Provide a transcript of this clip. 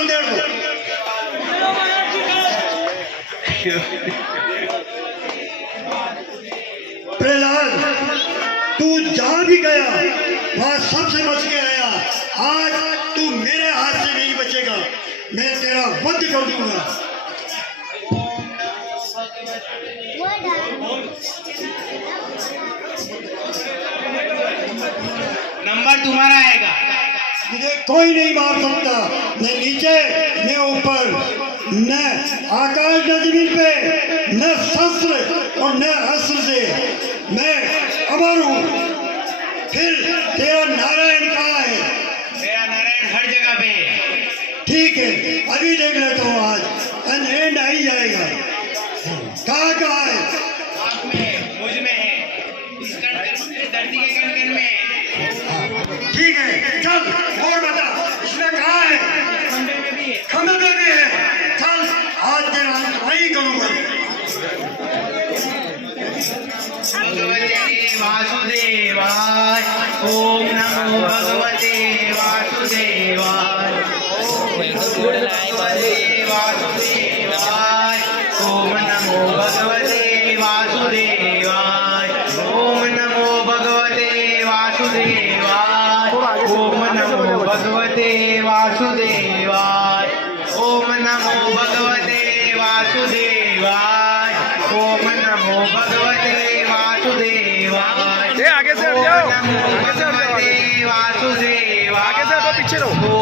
उधेड़ दो। प्रहलाद, तू जहां भी गया वहां सबसे बच के आया। आज तू मेरे हाथ से नहीं बचेगा, मैं तेरा वध कर दूंगा। नंबर तुम्हारा आएगा। मुझे कोई नहीं मार सकता, न नीचे न ऊपर, न आकाश न जमीन पे, न शस्त्र और न अस्त्र से। मैं अमर हूँ। फिर तेरा नारायण कहाँ है? मेरा नारायण हर जगह पे है। ठीक है, अभी देख लेता हूँ। आज एंड आ ही जाएगा। कहाँ कहाँ है? आप में, मुझ में है, इस धरती के कण कण में है। ठीक है, चल और बता, इसमें कहाँ है? खंबे में भी है। खंबे में भी है। चल, आज तेरा वही करूँगा। भगवते वासुदेवाय, ओम नमो भगवते वासुदेवाय, वासुदेवाय, ओम नमो भगवते वासुदेवाय, ओम नमो भगवते वासुदेवाय, ओम नमो भगवते वासुदेवाय, ओम नमो भगवते वासुदेवाय, ओम नमो भगवते वासुदेवाय। आगे से हट जाओ, आगे से हटो, आगे से हटो, पीछे रहो।